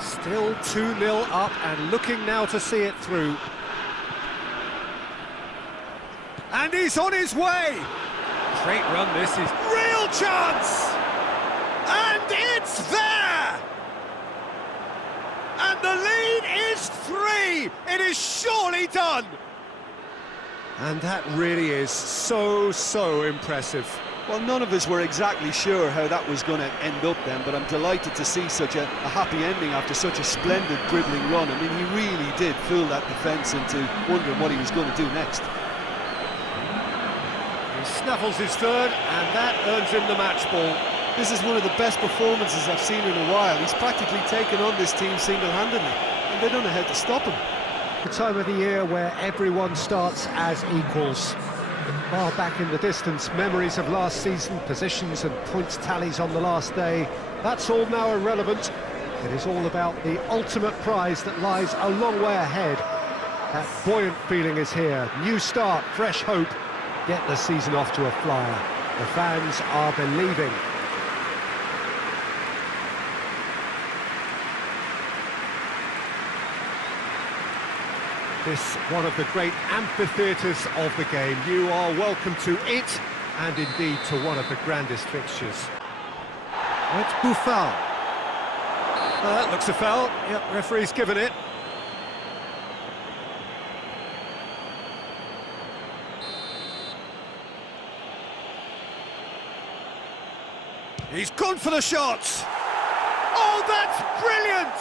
Still 2-0 up and looking now to see it through. And he's on his way! Great run, this is real chance! And it's there! And the lead is 3! It is surely done! And that really is so impressive. Well, none of us were exactly sure how that was going to end up then, but I'm delighted to see such a happy ending after such a splendid dribbling run. I mean, he really did fool that defence into wondering what he was going to do next. He snaffles his third, and that earns him the match ball. This is one of the best performances I've seen in a while. He's practically taken on this team single-handedly, and they don't know how to stop him. The time of the year where everyone starts as equals. Far back in the distance, memories of last season, positions and points tallies on the last day, that's all now irrelevant. It is all about the ultimate prize that lies a long way ahead. That buoyant feeling is here. New start, fresh hope. Get the season off to a flyer. The fans are believing. This one of the great amphitheatres of the game. You are welcome to it, and indeed to one of the grandest fixtures. It's Buffon. That looks a foul. Yep, referee's given it. He's gone for the shots. Oh, that's brilliant!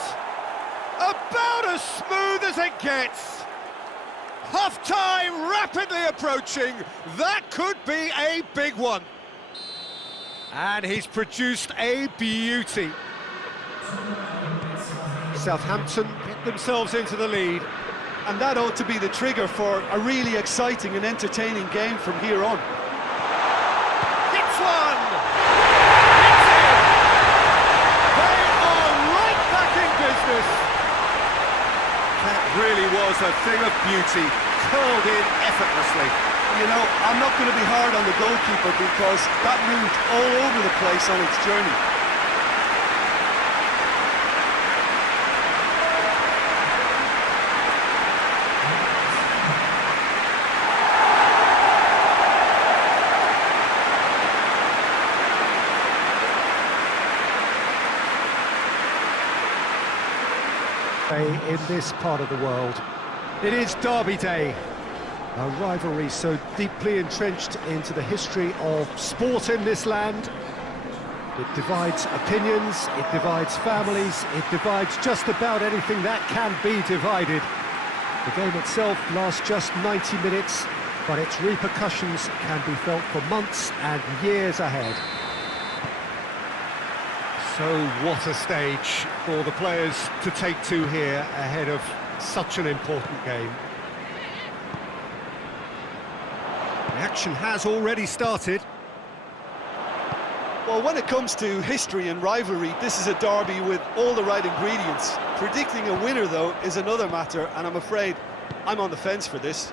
About as smooth as it gets. Half-time rapidly approaching. That could be a big one. And he's produced a beauty. Southampton get themselves into the lead. And that ought to be the trigger for a really exciting and entertaining game from here on. Hits one! Hits it! They are right back in business. That really was a thing of beauty, curled in effortlessly. You know, I'm not going to be hard on the goalkeeper because that moved all over the place on its journey. In this part of the world, it is Derby Day, a rivalry so deeply entrenched into the history of sport in this land. It divides opinions, it divides families, it divides just about anything that can be divided. The game itself lasts just 90 minutes, but its repercussions can be felt for months and years ahead. So what a stage for the players to take to here ahead of such an important game. The action has already started. Well, when it comes to history and rivalry, this is a derby with all the right ingredients. Predicting a winner, though, is another matter, and I'm afraid I'm on the fence for this.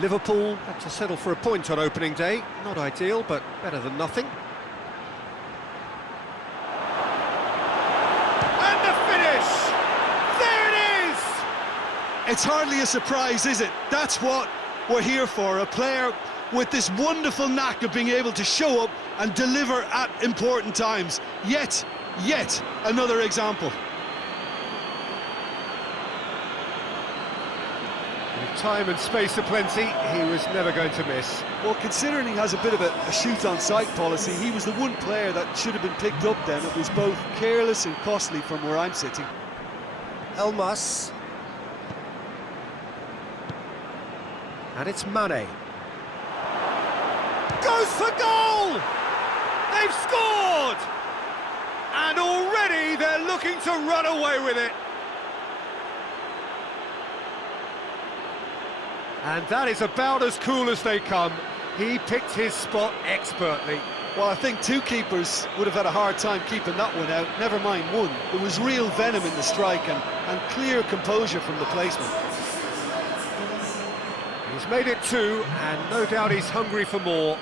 Liverpool had to settle for a point on opening day. Not ideal, but better than nothing. And the finish! There it is! It's hardly a surprise, is it? That's what we're here for, a player with this wonderful knack of being able to show up and deliver at important times. Yet another example. With time and space aplenty, he was never going to miss. Well, considering he has a bit of a shoot-on-sight policy, he was the one player that should have been picked up then. It was both careless and costly from where I'm sitting. Elmas. And it's Mane. Goes for goal! They've scored! And already they're looking to run away with it. And that is about as cool as they come. He picked his spot expertly. Well, I think two keepers would have had a hard time keeping that one out, never mind one. There was real venom in the strike and clear composure from the placement. He's made it two, and no doubt he's hungry for more.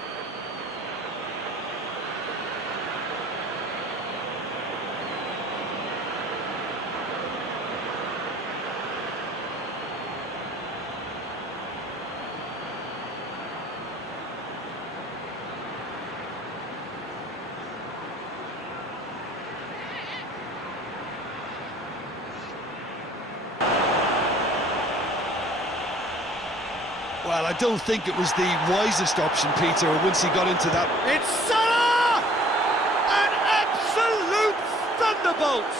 Well, I don't think it was the wisest option, Peter, once he got into that. It's Salah! An absolute thunderbolt!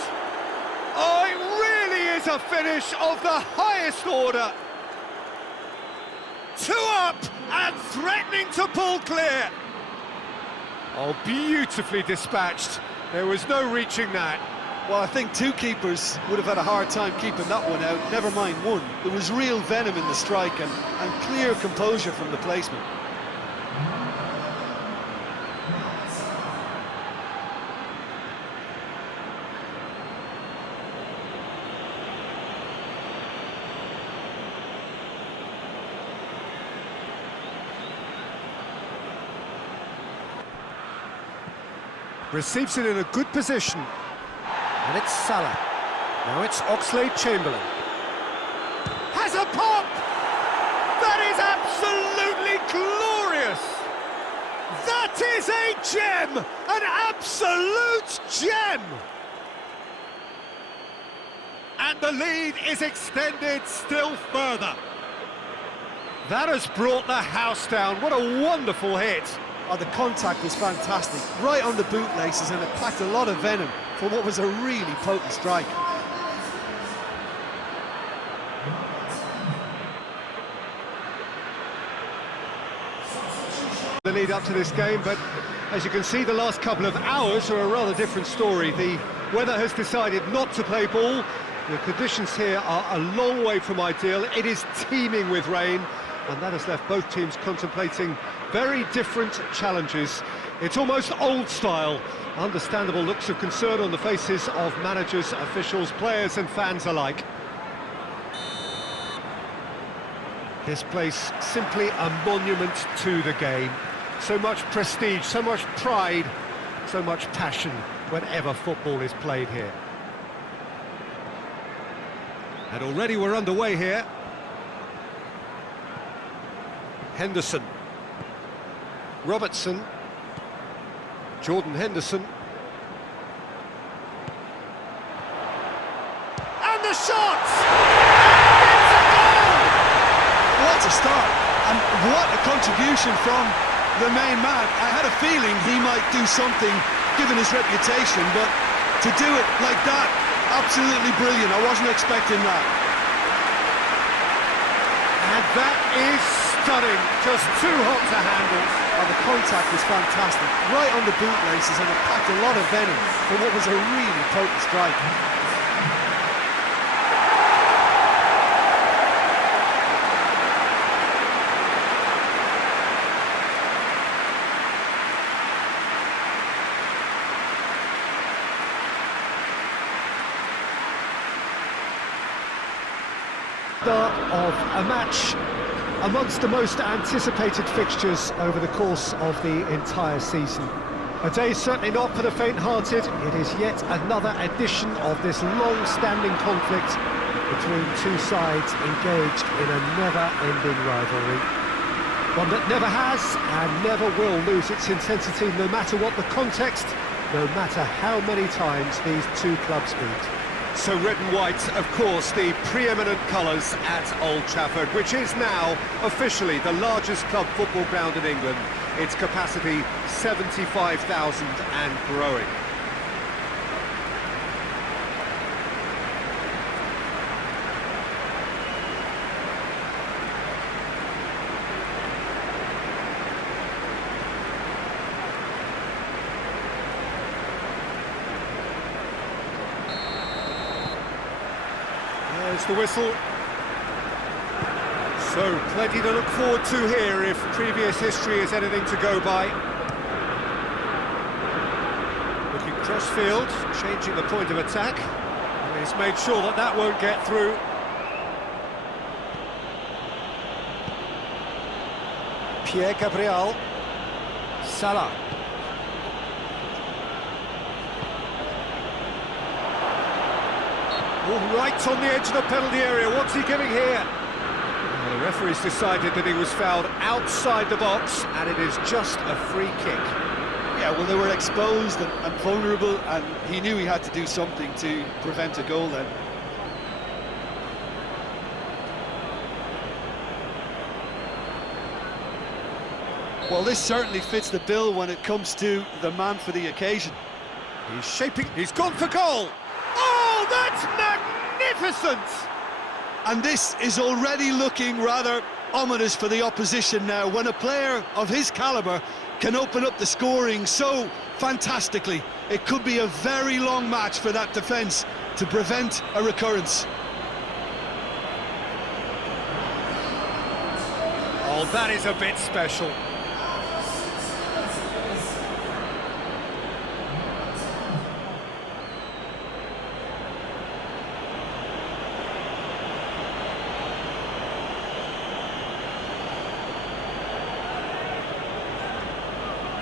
Oh, it really is a finish of the highest order. 2 up and threatening to pull clear. Oh, beautifully dispatched. There was no reaching that. Well, I think 2 keepers would have had a hard time keeping that one out, never mind 1. There was real venom in the strike and clear composure from the placement. Receives it in a good position. And it's Salah. Now it's Oxlade-Chamberlain. Has a pop! That is absolutely glorious! That is a gem! An absolute gem! And the lead is extended still further. That has brought the house down. What a wonderful hit. Oh, the contact was fantastic, right on the bootlaces, and it packed a lot of venom for what was a really potent strike. The lead up to this game, but as you can see, the last couple of hours are a rather different story. The weather has decided not to play ball. The conditions here are a long way from ideal. It is teeming with rain, and that has left both teams contemplating very different challenges. It's almost old style. Understandable looks of concern on the faces of managers, officials, players and fans alike. This place simply a monument to the game. So much prestige, so much pride, so much passion whenever football is played here. And already we're underway here. Henderson. Robertson. Jordan Henderson. And the shot! And it's a goal! What a start, and what a contribution from the main man. I had a feeling he might do something, given his reputation, but to do it like that, absolutely brilliant. I wasn't expecting that. And that is stunning, just too hot to handle. Oh, the contact was fantastic, right on the bootlaces, and it packed a lot of venom for what was a really potent strike. Start of a match amongst the most anticipated fixtures over the course of the entire season. A day certainly not for the faint-hearted. It is yet another edition of this long-standing conflict between two sides engaged in a never-ending rivalry. One that never has and never will lose its intensity, no matter what the context, no matter how many times these two clubs meet. So red and white, of course, the preeminent colours at Old Trafford, which is now officially the largest club football ground in England. Its capacity 75,000 and growing. There's the whistle. So, plenty to look forward to here if previous history is anything to go by. Looking cross-field, changing the point of attack. And he's made sure that that won't get through. Pierre-Gabriel. Salah. Oh, right on the edge of the penalty area. What's he giving here? Well, the referee's decided that he was fouled outside the box, and it is just a free kick. Yeah, well, they were exposed and vulnerable, and he knew he had to do something to prevent a goal then. Well, this certainly fits the bill when it comes to the man for the occasion. He's shaping, he's gone for goal! Oh, that's magnificent! And this is already looking rather ominous for the opposition now, when a player of his calibre can open up the scoring so fantastically. It could be a very long match for that defence to prevent a recurrence. Oh, that is a bit special.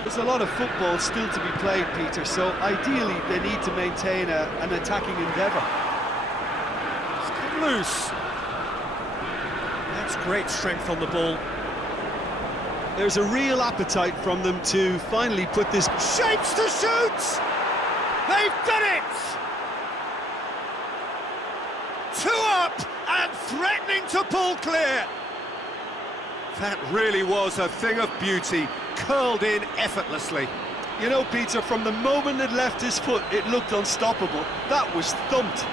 There's a lot of football still to be played, Peter, so ideally they need to maintain an attacking endeavour. It's cut loose. That's great strength on the ball. There's a real appetite from them to finally put this... Shapes to shoot! They've done it! 2 up and threatening to pull clear. That really was a thing of beauty, curled in effortlessly. You know, Peter, from the moment it left his foot, it looked unstoppable. That was thumped.